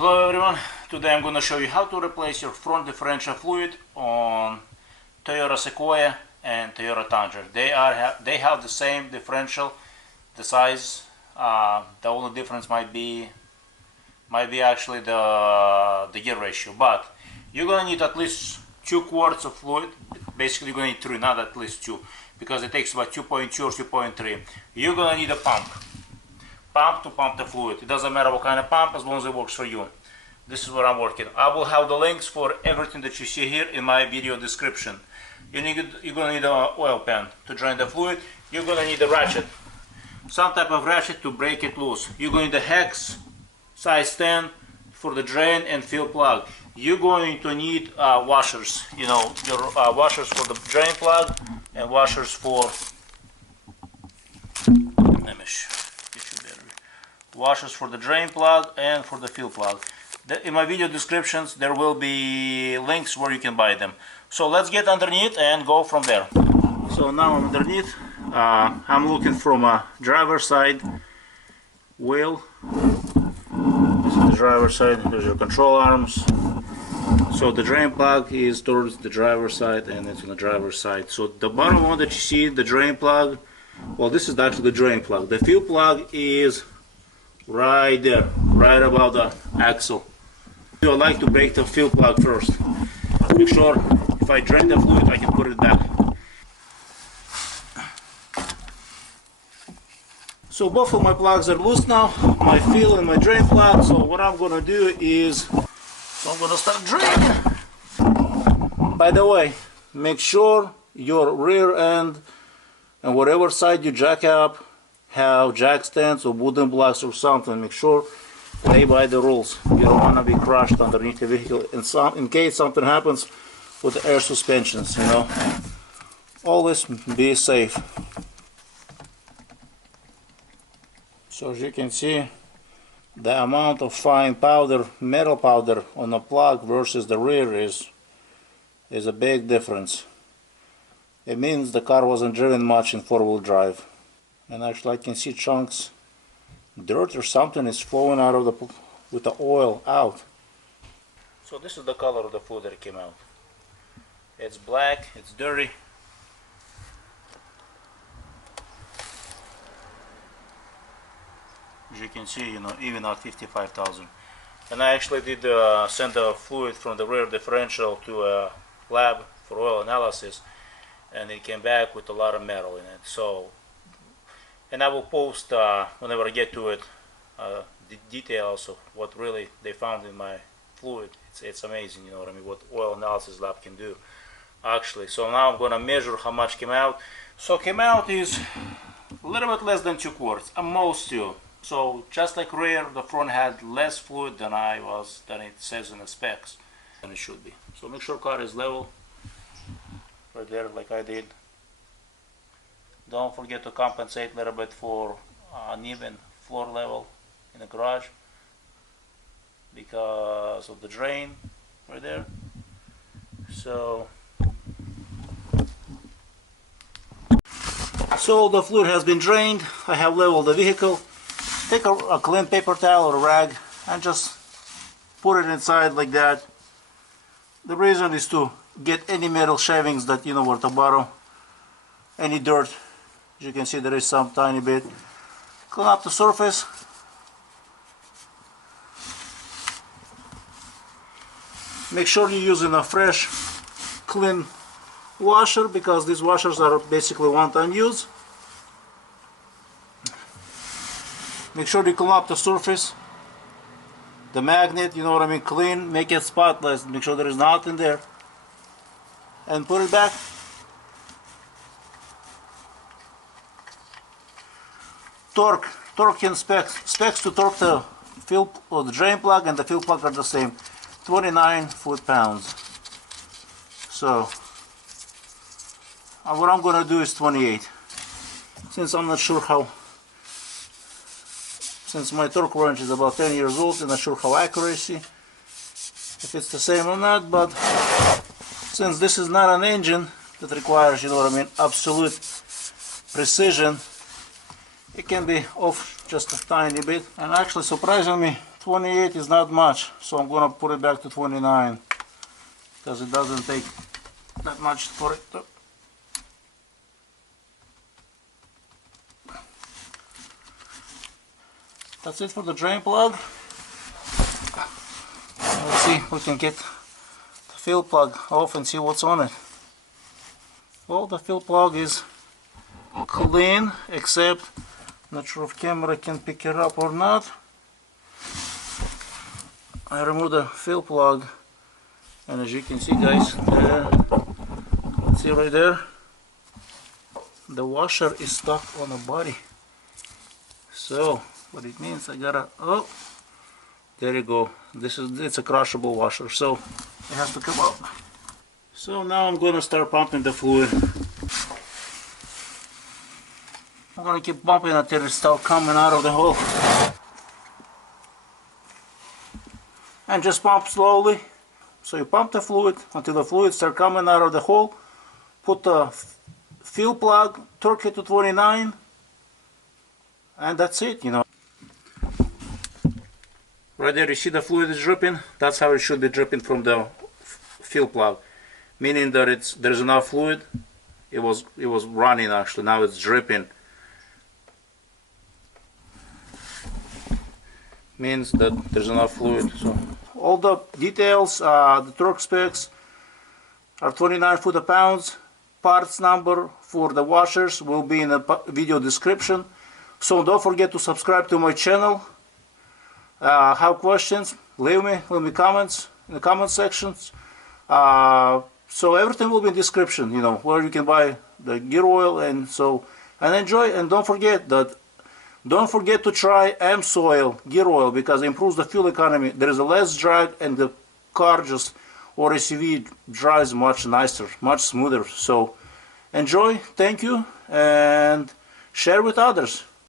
Hello everyone, today I'm going to show you how to replace your front differential fluid on Toyota Sequoia and Toyota Tundra. They have the same differential, the size. The only difference might be actually the gear ratio, but you're going to need at least 2 quarts of fluid. Basically you're going to need 3, not at least 2, because it takes about 2.2 or 2.3. You're going to need a pump to pump the fluid. It doesn't matter what kind of pump, as long as it works for you. This is what I'm working. I will have the links for everything that you see here in my video description. You're going to need an oil pan to drain the fluid. You're going to need a ratchet, some type of ratchet to break it loose. You're going to need a hex size 10 for the drain and fill plug. You're going to need washers, your washers for the drain plug and washers for washers for the drain plug and for the fill plug. In my video descriptions there will be links where you can buy them. So let's get underneath and go from there. So now I'm underneath. I'm looking from a driver's side wheel. This is the driver's side. There's your control arms. So the drain plug is towards the driver's side and it's on the driver's side. So the bottom one that you see, the drain plug, well, this is actually the drain plug. The fill plug is right there, right above the axle. I like to break the fill plug first. Make sure if I drain the fluid I can put it back. So both of my plugs are loose now, my fill and my drain plug. So what I'm going to do is I'm going to start draining. By the way, make sure your rear end and whatever side you jack up have jack stands or wooden blocks or something. Make sure play by the rules. You don't want to be crushed underneath the vehicle in case something happens with the air suspensions, Always be safe. So as you can see, the amount of fine powder, metal powder on the plug versus the rear is a big difference. It means the car wasn't driven much in four-wheel drive. And actually I can see chunks, dirt or something is flowing out of with the oil out. So this is the color of the fluid that came out. It's black, it's dirty. As you can see, even at 55,000. And I actually did send the fluid from the rear differential to a lab for oil analysis, and it came back with a lot of metal in it. And I will post whenever I get to it the details of what really they found in my fluid. It's amazing, what oil analysis lab can do actually. So now I'm going to measure how much came out. So came out is a little bit less than 2 quarts, almost 2. So just like rear, the front had less fluid than it says in the specs, than it should be. So make sure car is level right there, like I did. Don't forget to compensate a little bit for uneven floor level in the garage because of the drain right there. So the fluid has been drained. I have leveled the vehicle. Take a clean paper towel or a rag and just put it inside like that. The reason is to get any metal shavings that were at the bottom, any dirt. As you can see, there is some tiny bit. Clean up the surface. Make sure you're using a fresh, clean washer because these washers are basically one-time use. Make sure you clean up the surface. The magnet, clean, make it spotless. Make sure there is nothing there. And put it back. Torque and specs to torque the fill or the drain plug and the fill plug are the same, 29 foot-pounds. So what I'm going to do is 28, since I'm not sure since my torque wrench is about 10 years old, I'm not sure how accuracy, if it's the same or not, but since this is not an engine that requires, absolute precision, it can be off just a tiny bit. And actually, surprisingly, 28 is not much, so I'm gonna put it back to 29 because it doesn't take that much for it to. That's it for the drain plug. Let's see if we can get the fill plug off and see what's on it. Well, the fill plug is clean, except not sure if camera can pick it up or not. I removed the fill plug, and as you can see, guys, see right there, the washer is stuck on the body. So what it means, I gotta, oh, there you go. It's a crushable washer, so it has to come out. So now I'm gonna start pumping the fluid. I'm gonna keep pumping until it starts coming out of the hole. And just pump slowly. So you pump the fluid until the fluid starts coming out of the hole. Put the fill plug, torque it to 29, and that's it, you know. Right there, you see the fluid is dripping. That's how it should be dripping from the fill plug, meaning that there's enough fluid. It was running actually. Now it's dripping. Means that there's enough fluid. So all the details, the torque specs are 29 foot-pounds. Parts number for the washers will be in the video description. So don't forget to subscribe to my channel. Have questions, leave me comments in the comment sections. So everything will be in description, you know, where you can buy the gear oil, and enjoy. And don't forget to try Amsoil gear oil, because it improves the fuel economy. There is a less drag, and the car or SUV drives much nicer, much smoother. So enjoy, thank you, and share with others.